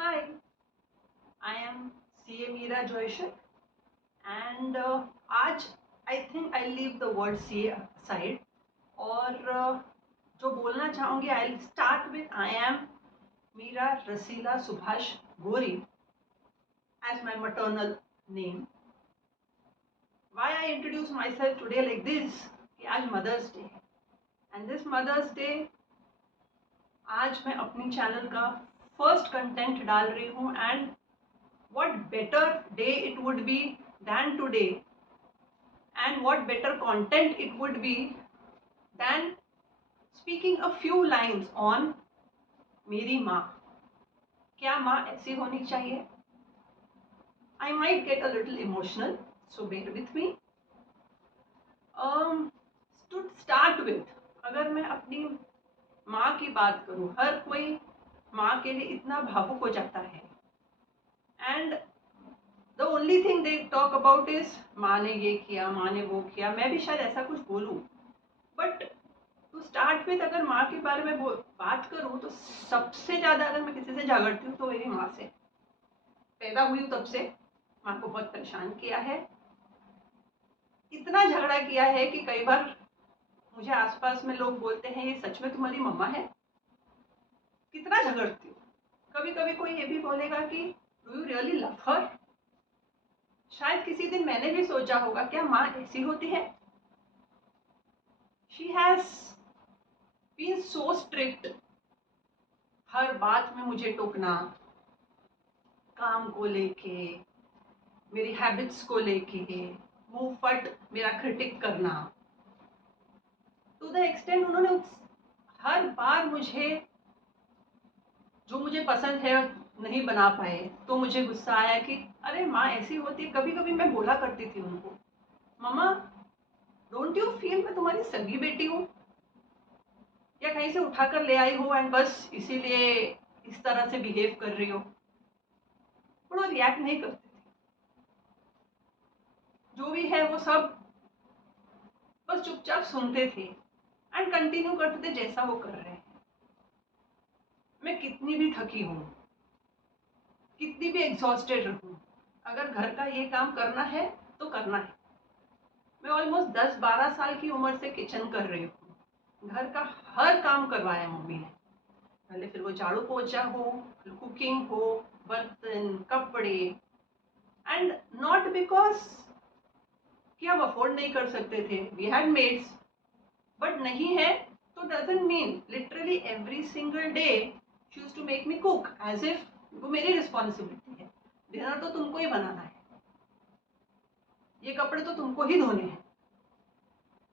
Hi, I am CA Meera Joyshik, and आज I think I'll leave the word CA aside और जो बोलना चाहूँगी I'll start with I am Meera Rasila Subhash Gori as my maternal name. Why I introduce myself today like this कि आज Mother's Day and this Mother's Day आज मैं अपनी channel का फर्स्ट कंटेंट डाल रही हूँ and what better day it would be than today, and what better content it would be than speaking a few lines on मेरी माँ. क्या माँ ऐसी होनी चाहिए? I might get a little emotional, so bear with me. To start with, अगर मैं अपनी माँ की बात करूँ, हर कोई माँ के लिए इतना भावुक हो जाता है and the only thing they talk about is माँ ने ये किया, माँ ने वो किया. मैं भी शायद ऐसा कुछ बोलूँ, बट टू स्टार्ट विथ अगर माँ के बारे में बात करूँ तो सबसे ज़्यादा अगर मैं किसी से झगड़ती हूँ तो मेरी माँ से. पैदा हुई हूँ तब से माँ को बहुत परेशान किया है. इतना झगड़ा किया है कि कई बार मुझे आसपास में लोग बोलते हैं ये सच में तुम्हारी मम्मा है. कितना झगड़ती हूँ. कभी कभी कोई ये भी बोलेगा कि डू यू रियली लव हर. शायद किसी दिन मैंने भी सोचा होगा क्या माँ ऐसी होती है. She has been so strict. हर बात में मुझे टोकना, काम को लेके, मेरी हैबिट्स को लेके, मुंह फट मेरा क्रिटिक करना. टू द एक्सटेंट उन्होंने हर बार मुझे जो मुझे पसंद है नहीं बना पाए तो मुझे गुस्सा आया कि अरे माँ ऐसी होती है. कभी कभी मैं बोला करती थी उनको, मम्मा डोंट यू फील मैं तुम्हारी सगी बेटी हूँ, या कहीं से उठाकर ले आई हो एंड बस इसीलिए इस तरह से बिहेव कर रही हो. थोड़ा रिएक्ट नहीं करती थी. जो भी है वो सब बस चुपचाप सुनते थे एंड कंटिन्यू करते थे जैसा वो कर रहे हैं. मैं कितनी भी थकी हूँ, कितनी भी एग्जॉस्टेड रहूँ, अगर घर का ये काम करना है तो करना है. मैं ऑलमोस्ट 10-12 साल की उम्र से किचन कर रही हूँ. घर का हर काम करवाया मम्मी ने. पहले फिर वो झाड़ू पोछा हो, कुकिंग हो, बर्तन, कपड़े. एंड नॉट बिकॉज कि हम अफोर्ड नहीं कर सकते थे, वी हैड मेड्स, बट नहीं है तो doesn't mean literally every single day she used to make me cook as if वो मेरी रिस्पॉन्सिबिलिटी है. डिनर तो तुमको ही बनाना है, ये कपड़े तो तुमको ही धोने हैं.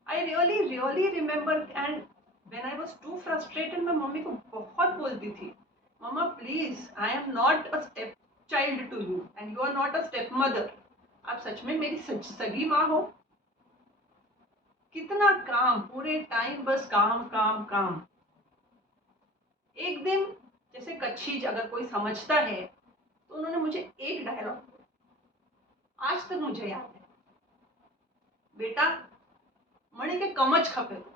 I really really remember and when I was too frustrated मैं मम्मी को बहुत बोलती थी, मम्मा please I am not a step child to you and you are not a step mother. आप सच में मेरी सगी माँ हो. कितना काम, पूरे टाइम बस काम काम काम. एक दिन जैसे कच्छी अगर कोई समझता है तो उन्होंने मुझे एक डायलॉग आज तक मुझे याद है, बेटा मणि के कमच खपे तो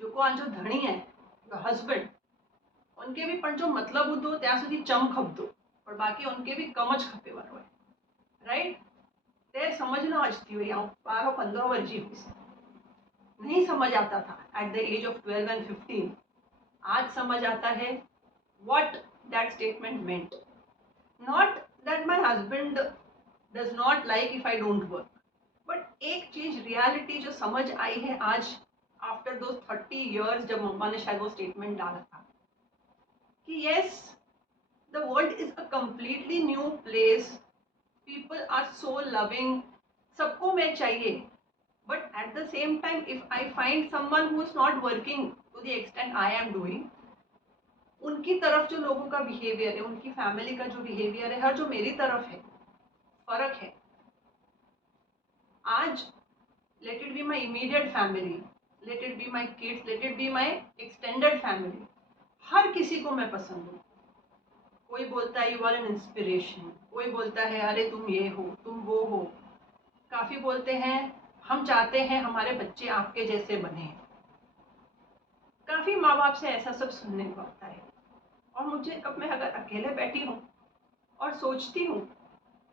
जो आंजो धणी है हस्बैंड उनके भी पण जो मतलब हुदो त्या सुधी चम खपदो पर बाकी उनके भी कमच खपे वारो है. राइट. ते समझना अजती हुई 12-15 वर्ष जी हुई से नहीं समझ आता था at the age of 12 and 15. आज समझ आता है what that statement meant. Not that my husband does not like if I don't work, but एक चीज रियलिटी जो समझ आई है आज आफ्टर दो 30 years जब मम्मा ने शायद वो स्टेटमेंट डाला था कि yes the world is a completely new place, people are so loving, सबको मैं चाहिए. But at the same time, if I find someone who is not working to the extent I am doing, उनकी तरफ जो लोगों का behaviour है, उनकी फैमिली का जो बिहेवियर है, हर जो मेरी तरफ है, फर्क है. आज let it be my immediate family, let it be my kids, let it be my extended family, हर किसी को मैं पसंद हूँ. कोई बोलता है यू आर एन इंस्पिरेशन, कोई बोलता है अरे तुम ये हो, तुम वो हो. काफ़ी बोलते हैं हम चाहते हैं हमारे बच्चे आपके जैसे बने. काफ़ी माँ बाप से ऐसा सब सुनने को आता है. और मुझे अब मैं अगर अकेले बैठी हूँ और सोचती हूँ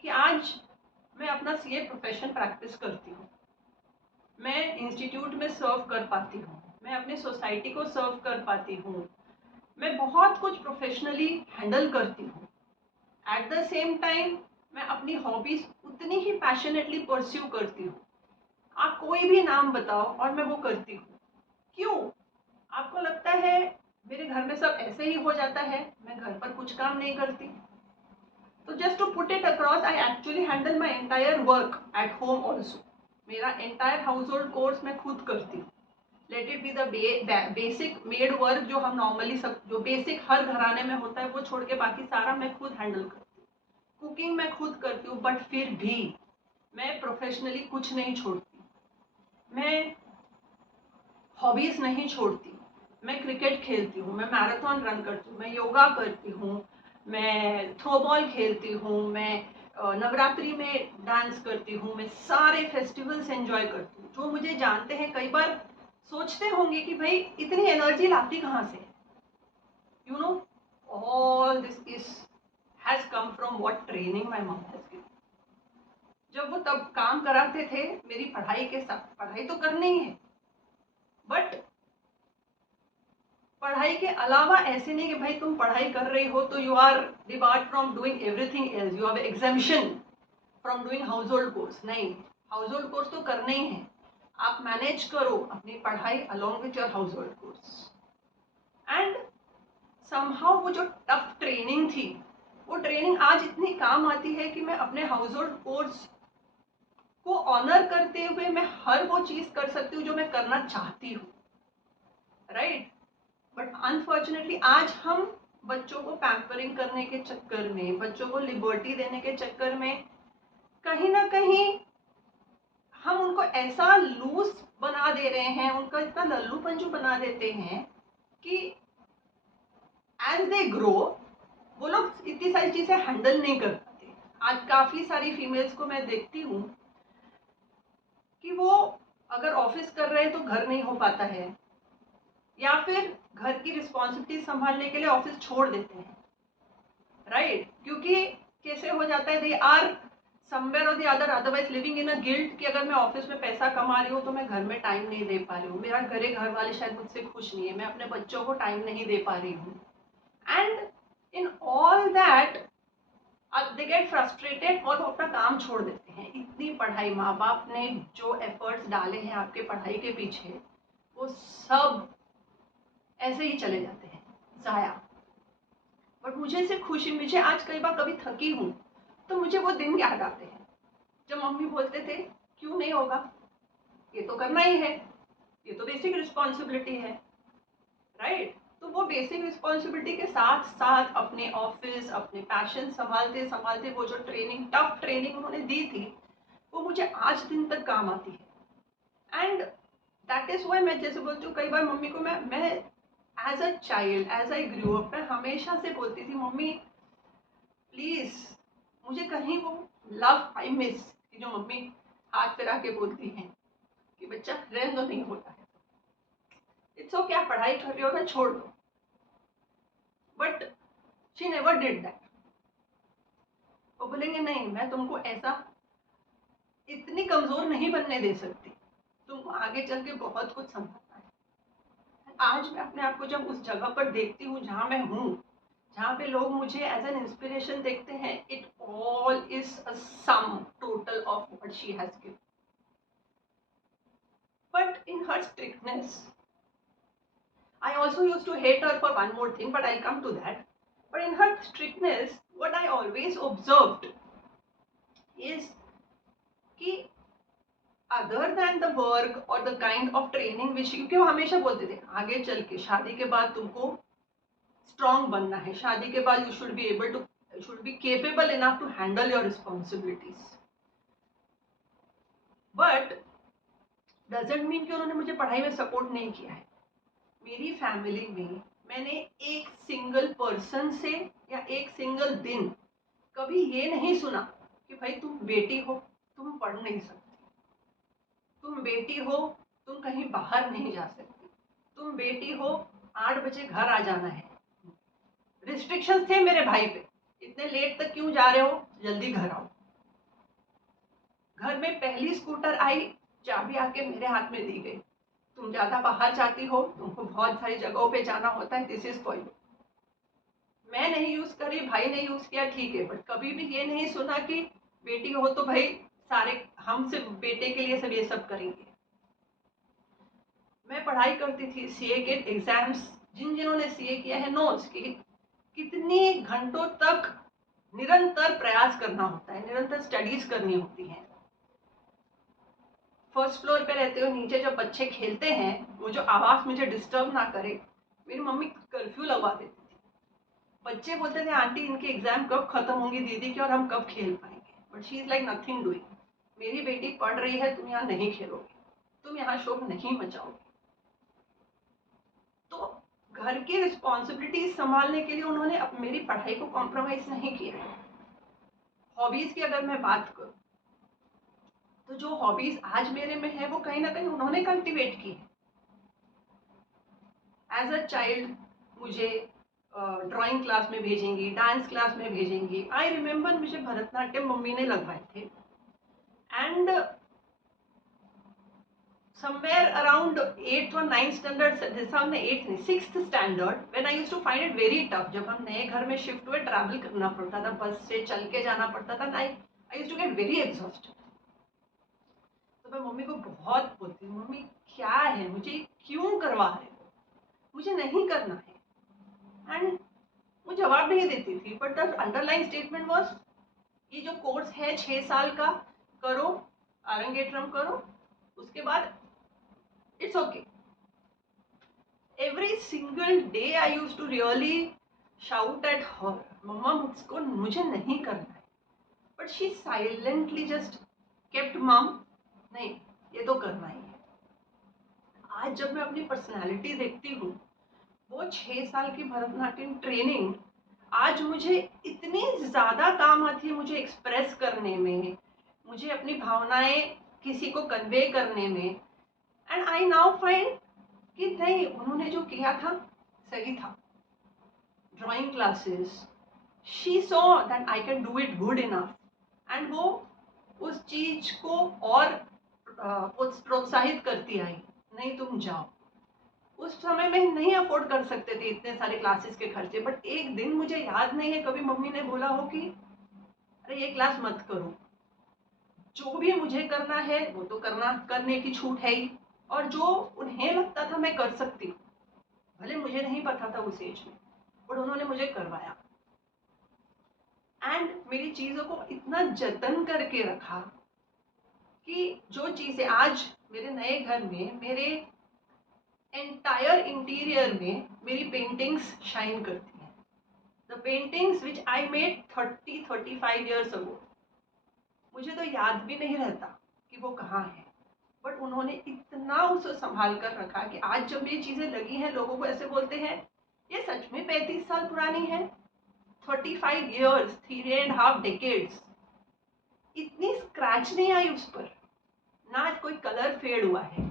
कि आज मैं अपना सीए प्रोफेशन प्रैक्टिस करती हूँ, मैं इंस्टीट्यूट में सर्व कर पाती हूँ, मैं अपने सोसाइटी को सर्व कर पाती हूँ, मैं बहुत कुछ प्रोफेशनली हैंडल करती हूँ। एट द सेम टाइम मैं अपनी हॉबीज उतनी ही पैशनेटली परस्यू करती हूँ। आप कोई भी नाम बताओ और मैं वो करती हूँ। क्यों? आपको लगता है मेरे घर में सब ऐसे ही हो जाता है, मैं घर पर कुछ काम नहीं करती? तो just to put it across, I actually handle my entire work at home also. मेरा एंटायर हाउस होल्ड कोर्स मैं खुद करती हूँ। Let it be the basic maid work जो हम नॉर्मली सब जो बेसिक हर घराने में होता है वो छोड़ के बाकी सारा मैं खुद हैंडल करती हूँ। कुकिंग मैं खुद करती हूँ, बट फिर भी मैं प्रोफेशनली कुछ नहीं छोड़ती। मैं हॉबीज नहीं छोड़ती। मैं क्रिकेट खेलती हूँ, मैं मैराथन रन करती हूँ, मैं योगा करती हूँ, मैं थ्रोबॉल खेलती हूँ, मैं नवरात्रि में डांस करती हूँ, मैं सारे फेस्टिवल्स एंजॉय करती हूँ। जो मुझे जानते हैं कई बार सोचते होंगे कि भाई इतनी एनर्जी लाती कहाँ से? You know, all this is has come from what training my mom has given. जब वो तब काम कराते थे मेरी पढ़ाई के साथ, पढ़ाई तो करनी ही है, बट पढ़ाई के अलावा ऐसे नहीं कि भाई तुम पढ़ाई कर रही हो तो you are debarred from doing everything else, you have exemption from doing household chores. नहीं, हाउस होल्ड कोर्स तो करने ही है। आप मैनेज करो अपनी पढ़ाई along with your household chores. And somehow वो जो टफ ट्रेनिंग थी, वो ट्रेनिंग आज इतनी काम आती है कि मैं अपने हाउस होल्ड कोर्स को ऑनर करते हुए मैं हर वो चीज कर सकती हूँ जो मैं करना चाहती हूँ, राइट? बट अनफॉर्चुनेटली आज हम बच्चों को पैम्परिंग करने के चक्कर में, बच्चों को लिबर्टी देने के चक्कर में कहीं ना कहीं हम उनको ऐसा लूज बना दे रहे हैं, उनका इतना लल्लू पंजू बना देते हैं कि एज दे ग्रो वो लोग इतनी सारी चीजें हैंडल नहीं कर पाते। आज काफी सारी फीमेल्स को मैं देखती हूँ कि वो अगर ऑफिस कर रहे हैं तो घर नहीं हो पाता है, या फिर घर की रिस्पॉन्सिबिलिटी संभालने के लिए ऑफिस छोड़ देते हैं, राइट? क्योंकि कैसे हो जाता है, दे आर समवेयर और the other otherwise living in a guilt कि अगर मैं ऑफिस में पैसा कमा रही हूँ तो मैं घर में टाइम नहीं दे पा रही हूँ, मेरा घर वाले शायद मुझसे खुश नहीं है, मैं अपने बच्चों को टाइम नहीं दे पा रही हूँ। And in all that they get frustrated और वो अपना काम छोड़ देते हैं। इतनी पढ़ाई, माँ बाप ने जो एफर्ट्स डाले हैं आपके पढ़ाई के पीछे, वो सब ऐसे ही चले जाते हैं जाया। बट मुझे से खुशी, मुझे आज कई बार कभी थकी हूँ तो मुझे वो दिन याद आते हैं जब मम्मी बोलते थे क्यों नहीं होगा, ये तो करना ही है, ये तो बेसिक रिस्पॉन्सिबिलिटी है, राइट? तो वो बेसिक रिस्पॉन्सिबिलिटी के साथ साथ अपने ऑफिस, अपने पैशन संभालते संभालते वो जो ट्रेनिंग, टफ ट्रेनिंग उन्होंने दी थी, वो मुझे आज दिन तक काम आती है। एंड दैट इज वाई मैं जैसे बोलती हूँ कई बार मम्मी को, मैं as a child, as I grew up, मैं हमेशा से बोलती थी मम्मी प्लीज, मुझे कहीं वो लव आई मिस कि जो मम्मी हाथ फिरा के बोलती हैं कि बच्चा रहने दो, नहीं होता है, इट्स ओके, आप पढ़ाई कर रही हो ना, छोड़ दो। But she never did that. वो बोलेंगे नहीं, मैं तुमको ऐसा इतनी कमजोर नहीं बनने दे सकती, तुमको आगे चल के बहुत कुछ संभालना है। आज मैं अपने आप को जब उस जगह पर देखती हूँ जहाँ मैं हूँ, जहाँ पे लोग मुझे एज एन इंस्पिरेशन देखते हैं, it all is a sum total of what she has given. But in her strictness, I also used to hate her for one more thing, but I'll come to that. But in her strictness, what I always observed is कि other than the work और the kind of training which, क्योंकि वो हमेशा बोलते थे आगे चल के शादी के बाद तुमको स्ट्रांग बनना है, शादी के बाद you should be able to, should be capable enough to handle your responsibilities. But doesn't mean कि उन्होंने मुझे पढ़ाई में सपोर्ट नहीं किया है। मेरी फैमिली में मैंने एक सिंगल पर्सन से या एक सिंगल दिन कभी ये नहीं सुना कि भाई तुम बेटी हो, तुम पढ़ नहीं सकती, तुम बेटी हो, तुम कहीं बाहर नहीं जा सकती, तुम बेटी हो, 8 बजे घर आ जाना है। रिस्ट्रिक्शंस थे मेरे भाई पे, इतने लेट तक क्यों जा रहे हो, जल्दी घर आओ। घर में पहली स्कूटर आई, चाबी आके मेरे हाथ में दी गई, तुम ज्यादा बाहर जाती हो, तुमको बहुत सारी जगहों पे जाना होता है, दिस इज फॉर यू। मैं नहीं यूज करी, भाई ने यूज किया, ठीक है, बट कभी भी ये नहीं सुना कि बेटी हो तो भाई सारे हम सिर्फ बेटे के लिए सब ये सब करेंगे। मैं पढ़ाई करती थी सीए के एग्जाम्स, जिन्होंने सीए किया है नोट्स कि कितनी घंटों तक निरंतर प्रयास करना होता है, निरंतर स्टडीज करनी होती है। फर्स्ट फ्लोर पे रहते हो, नीचे जब बच्चे खेलते हैं, वो जो आवाज मुझे डिस्टर्ब ना करे, मेरी मम्मी कर्फ्यू लगवा देती थी। बच्चे बोलते थे आंटी इनकी एग्जाम कब खत्म होंगी दीदी की और हम कब खेल पाएंगे, but she is like nothing doing. मेरी बेटी पढ़ रही है, तुम यहाँ नहीं खेलोगे, तुम यहाँ शोर नहीं मचाओगे। तो घर की रिस्पॉन्सिबिलिटीज संभालने के लिए उन्होंने मेरी पढ़ाई को कॉम्प्रोमाइज नहीं किया है। हॉबीज की अगर मैं बात करूँ तो जो हॉबीज आज मेरे में है वो कहीं ना कहीं उन्होंने कल्टिवेट की है। एज अ चाइल्ड मुझे ड्राइंग क्लास में भेजेंगी, डांस क्लास में भेजेंगी। आई रिमेम्बर मुझे भरतनाट्यम मम्मी ने लगवाए थे, and somewhere around 8th or 9th standard, this was 8th नहीं 6th standard, when I used to find it very tough, जब हम नए घर में शिफ्ट हुए, ट्रैवल करना पड़ता था, बस से चल के जाना पड़ता था, I used to get very exhausted। तो मैं मम्मी को बहुत बोलती हूँ, मम्मी क्या है, मुझे क्यों करवा रहे हो, मुझे नहीं करना है। एंड वो जवाब नहीं देती थी, but the underline statement was, ये जो कोर्स है 6 साल का, करो, आरंगेट्रम करो, उसके बाद it's okay. Every single day I used to really shout at her, मम्मा मुझको मुझे नहीं करना है, but she silently just kept mum, नहीं ये तो करना ही है। आज जब मैं अपनी पर्सनालिटी देखती हूँ, वो 6 साल की भरतनाट्यम ट्रेनिंग आज मुझे इतनी ज्यादा काम आती है, मुझे एक्सप्रेस करने में, मुझे अपनी भावनाएं किसी को कन्वे करने में। एंड आई नाउ फाइंड कि नहीं, उन्होंने जो किया था सही था। Drawing classes, she saw that I can do it good enough, and वो उस चीज को और प्रोत्साहित करती आई, नहीं तुम जाओ। उस समय में नहीं अफोर्ड कर सकते थे इतने सारे क्लासेस के खर्चे, बट एक दिन मुझे याद नहीं है कभी मम्मी ने बोला हो कि अरे ये क्लास मत करो, जो भी मुझे करना है वो तो करना, करने की छूट है ही, और जो उन्हें लगता था मैं कर सकती हूँ, भले मुझे नहीं पता था उस एज में, बट उन्होंने मुझे करवाया। एंड मेरी चीजों को इतना जतन करके रखा कि जो चीजें आज मेरे नए घर में, मेरे एंटायर इंटीरियर में मेरी पेंटिंग्स शाइन करती हैं। The paintings which I made 35 years ago, मुझे तो याद भी नहीं रहता कि वो कहाँ है, बट उन्होंने इतना उसे संभाल कर रखा कि आज जब ये चीजें लगी हैं, लोगों को ऐसे बोलते हैं ये सच में 35 साल पुरानी है। 35 years, 3.5 decades, इतनी स्क्रैच नहीं आई उस पर, ना कोई कलर फेड हुआ है,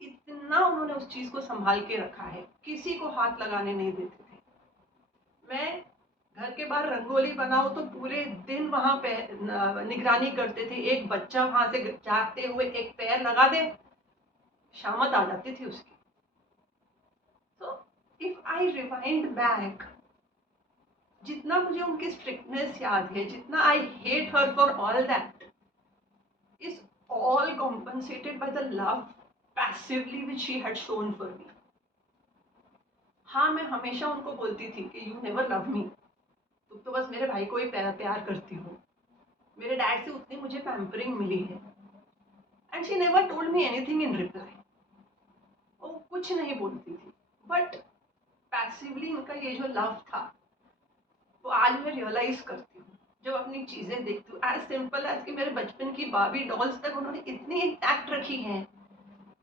इतना उन्होंने उस चीज को संभाल के रखा है, किसी को हाथ लगाने नहीं देते थे। मैं घर के बाहर रंगोली बनाओ तो पूरे दिन वहां पे निगरानी करते थे, एक बच्चा वहां से जाते हुए एक पैर लगा दे, शामत आ जाती थी उसकी। तो इफ आई रिवाइंड बैक, जितना मुझे उनकी स्ट्रिक्टनेस याद है, जितना I hate her for all that, is all compensated by the love passively which she had shown for me. हाँ, मैं हमेशा उनको बोलती थी कि यू नेवर लव मी, तुम तो बस मेरे भाई को ही प्यार करती हो, मेरे डैड से उतनी मुझे पैम्परिंग मिली है। And she never told me anything in reply, वो कुछ नहीं बोलती थी, बट पैसिवली उनका ये जो लव था वो आज मैं रियलाइज करती हूँ जब अपनी चीजें देखती हूँ। एज सिंपल एज कि मेरे बचपन की बाबी डॉल्स तक उन्होंने इतनी इंटैक्ट रखी हैं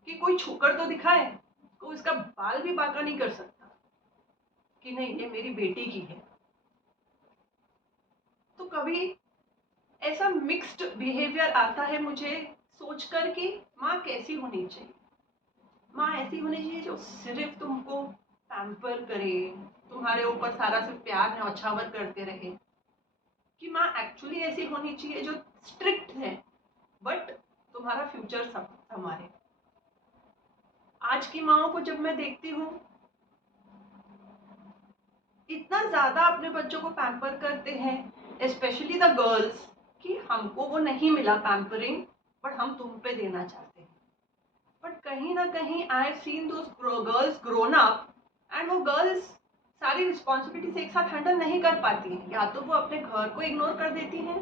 कि कोई छूकर तो दिखाए, कोई उसका बाल भी बांका नहीं कर सकता कि नहीं ये मेरी बेटी की है। तो कभी ऐसा मिक्स्ड बिहेवियर आता है मुझे सोचकर कि माँ कैसी होनी चाहिए। माँ ऐसी होनी चाहिए जो सिर्फ तुमको पैम्पर करे, तुम्हारे ऊपर सारा सिर्फ प्यार न्यौछावर करते रहे, कि माँ एक्चुअली ऐसी होनी चाहिए जो स्ट्रिक्ट है बट तुम्हारा फ्यूचर संभाले। आज की माओ को जब मैं देखती हूँ, इतना ज्यादा अपने बच्चों को पैम्पर करते हैं, स्पेशली द गर्ल्स, कि हमको वो नहीं मिला पैम्परिंग बट हम तुम पे देना चाहते हैं। बट कहीं ना कहीं I have seen those girls grown up, and वो गर्ल्स सारी रिस्पॉन्सिबिलिटीज एक साथ हैंडल नहीं कर पाती हैं। या तो वो अपने घर को इग्नोर कर देती हैं,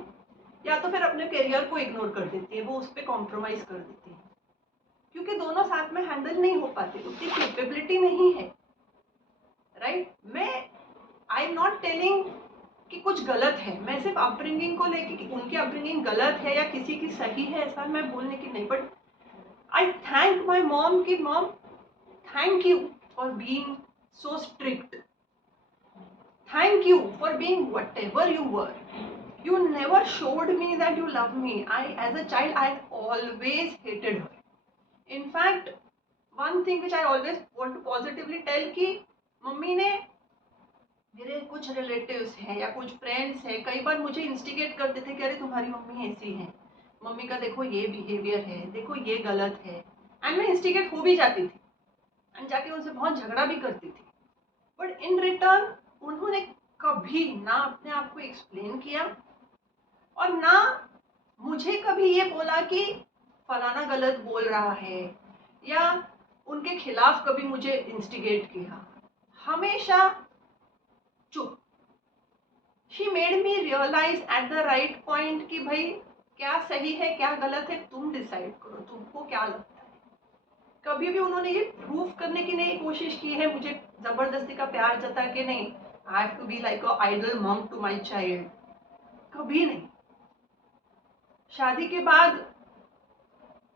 या तो फिर अपने करियर को इग्नोर कर देती है, वो उस पर कॉम्प्रोमाइज कर देती है, क्योंकि दोनों साथ में हैंडल नहीं हो पाते, उतनी कैपेबिलिटी नहीं है। राइट? मैं आई एम नॉट टेलिंग कि कुछ गलत है, मैं सिर्फ अपब्रिंगिंग को लेके कि उनकी अपब्रिंगिंग गलत है या किसी की सही है ऐसा मैं बोलने की नहीं, but I thank my mom कि mom thank you for being so strict. Thank you for being whatever you were. You never showed me that you love me. As a child, I always hated her. In fact, one thing which I always want to positively tell कि mummy ने, मेरे कुछ relatives हैं या कुछ friends हैं, कई बार मुझे इंस्टिगेट करते थे कि अरे तुम्हारी मम्मी ऐसी है, मम्मी का देखो ये बिहेवियर है, देखो ये गलत है, एंड मैं इंस्टिगेट हो भी जाती थी एंड जाके उनसे बहुत झगड़ा भी करती थी। बट इन रिटर्न उन्होंने कभी ना अपने आप को एक्सप्लेन किया और ना मुझे कभी ये बोला कि फलाना गलत बोल रहा है, या उनके खिलाफ कभी मुझे इंस्टिगेट किया। हमेशा चुप। She made me realize at the right point कि भाई क्या सही है क्या गलत है तुम डिसाइड करो, तुमको क्या लगता है। कभी भी उन्होंने ये प्रूव करने की नहीं कोशिश की है, मुझे जबरदस्ती का प्यार जता के नहीं, I have to be like a ideal mom to my child, कभी नहीं। शादी के बाद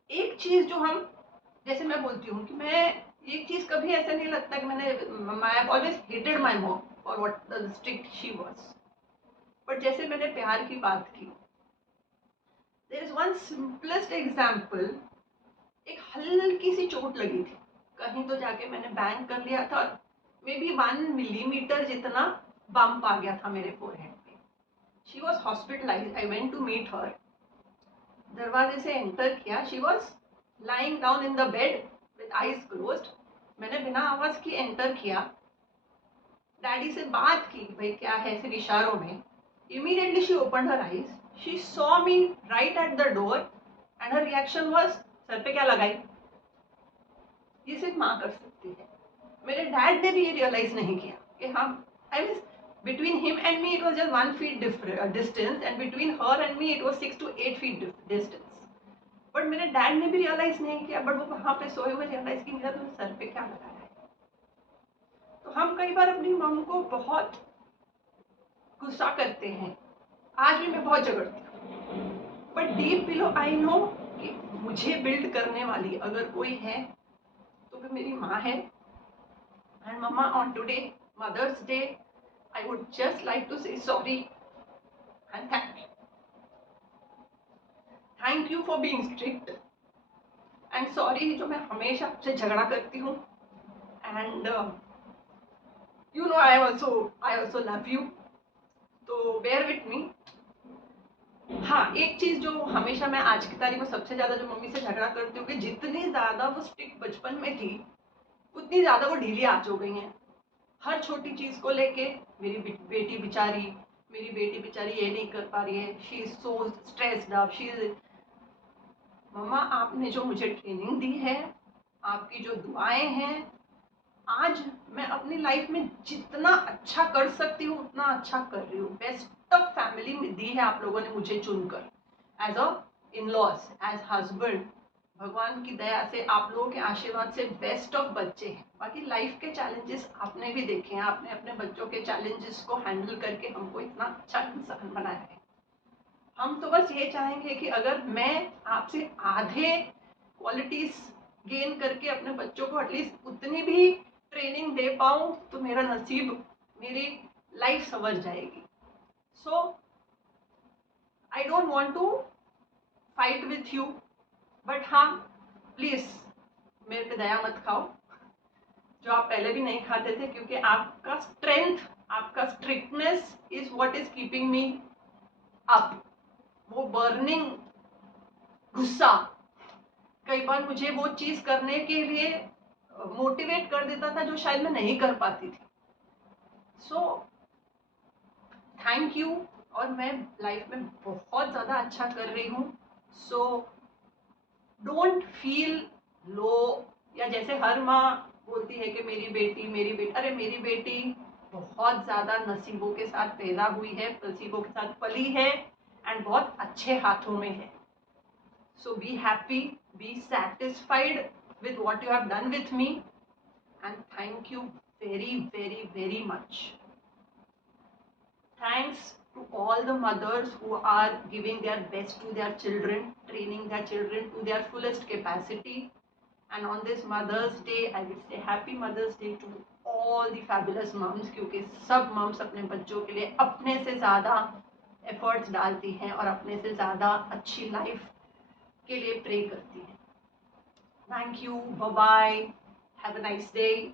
एक चीज जो हम, जैसे मैं बोलती हूँ कि मैं एक चीज कभी ऐसा नहीं लगता कि मैंने, I have always hated my mom for what the strict she was. But जैसे मैंने प्यार की बात की, there is one simplest example. एक हल्की सी चोट लगी थी कहीं, तो जाके मैंने बैंक कर लिया था, मे बी 1 मिलीमीटर जितना बम्प आ गया था मेरे फोरहेड पे। She was hospitalize, I went to meet her. दरवाजे से एंटर किया, she was lying down in the bed with eyes closed. मैंने बिना आवाज की एंटर किया, डैडी से बात की भाई क्या है सिर्फ इशारों में। Immediately she opened her eyes, she saw me right at the door and her reaction was sir पे क्या लगाई। ये सिर्फ माँ कर सकती है। मेरे डैड ने भी ये रियलाइज नहीं किया कि हम, I mean between him and me it was just 1 feet distance, and between her and me it was 6 to 8 feet distance. But मेरे डैड ने भी रियलाइज नहीं किया, बट वो वहां पे सोए हुए रियलाइज की मेरा तुमने सर पे क्या लगाया है। तो हम कई बार अपनी मम को बहुत गुस्सा करते हैं, आज भी मैं बहुत झगड़ती हूँ, but deep below I know कि मुझे बिल्ड करने वाली अगर कोई है तो वो मेरी माँ है। And mamma, on today mother's day, I would just like to say sorry and thank you. Thank you for being strict and sorry जो मैं हमेशा आपसे झगड़ा करती हूँ, and you know I also love you, तो bear with me. हाँ, एक चीज जो हमेशा मैं आज की तारीख में सबसे ज्यादा जो मम्मी से झगड़ा करती हूँ कि जितनी ज्यादा वो स्ट्रिक्ट बचपन में थी उतनी ज्यादा वो ढीली आज हो गई हैं। हर छोटी चीज को लेके मेरी बेटी बेचारी ये नहीं कर पा रही है, she is so stressed up, she is. मम्मा, आपने जो मुझे ट्रेनिंग दी है, आपकी जो दुआएं हैं, आज मैं अपनी लाइफ में जितना अच्छा कर सकती हूँ उतना अच्छा कर रही हूँ। बेस्ट ऑफ फैमिली में दी है आप लोगों ने मुझे चुनकर, as a in laws, as husband. भगवान की दया से, आप लोगों के आशीर्वाद से बेस्ट ऑफ बच्चे हैं। बाकी लाइफ के चैलेंजेस आपने भी देखे हैं, आपने अपने बच्चों के चैलेंजेस को हैंडल करके हमको इतना अच्छा इंसान बनाया है। हम तो बस ये चाहेंगे कि अगर मैं आपसे आधे क्वालिटीज गेन करके अपने बच्चों को एटलीस्ट उतनी भी ट्रेनिंग दे पाऊँ तो मेरा नसीब, मेरी लाइफ संवर जाएगी। So I don't want to fight with you, but हाँ प्लीज मेरे पे दया मत खाओ। जो आप पहले भी नहीं खाते थे, क्योंकि आपका स्ट्रेंथ, आपका strictness is what is keeping me up. वो बर्निंग गुस्सा कई बार मुझे वो चीज करने के लिए मोटिवेट कर देता था जो शायद मैं नहीं कर पाती थी। So thank you. और मैं लाइफ में बहुत ज़्यादा अच्छा कर रही हूँ। सो डोंट फील लो, या जैसे हर माँ बोलती है कि मेरी बेटी, अरे मेरी बेटी बहुत ज़्यादा नसीबों के साथ पैदा हुई है, नसीबों के साथ पली है, एंड बहुत अच्छे हाथों में है। So be happy, be satisfied with what you have done with me, and thank you very very very much. Thanks to all the mothers who are giving their best to their children, training their children to their fullest capacity. And on this Mother's Day, I would say Happy Mother's Day to all the fabulous moms, क्योंकि सब moms अपने बच्चों के लिए अपने से ज़्यादा efforts डालती हैं और अपने से ज़्यादा अच्छी life के लिए pray करती हैं. Thank you. Bye bye. Have a nice day.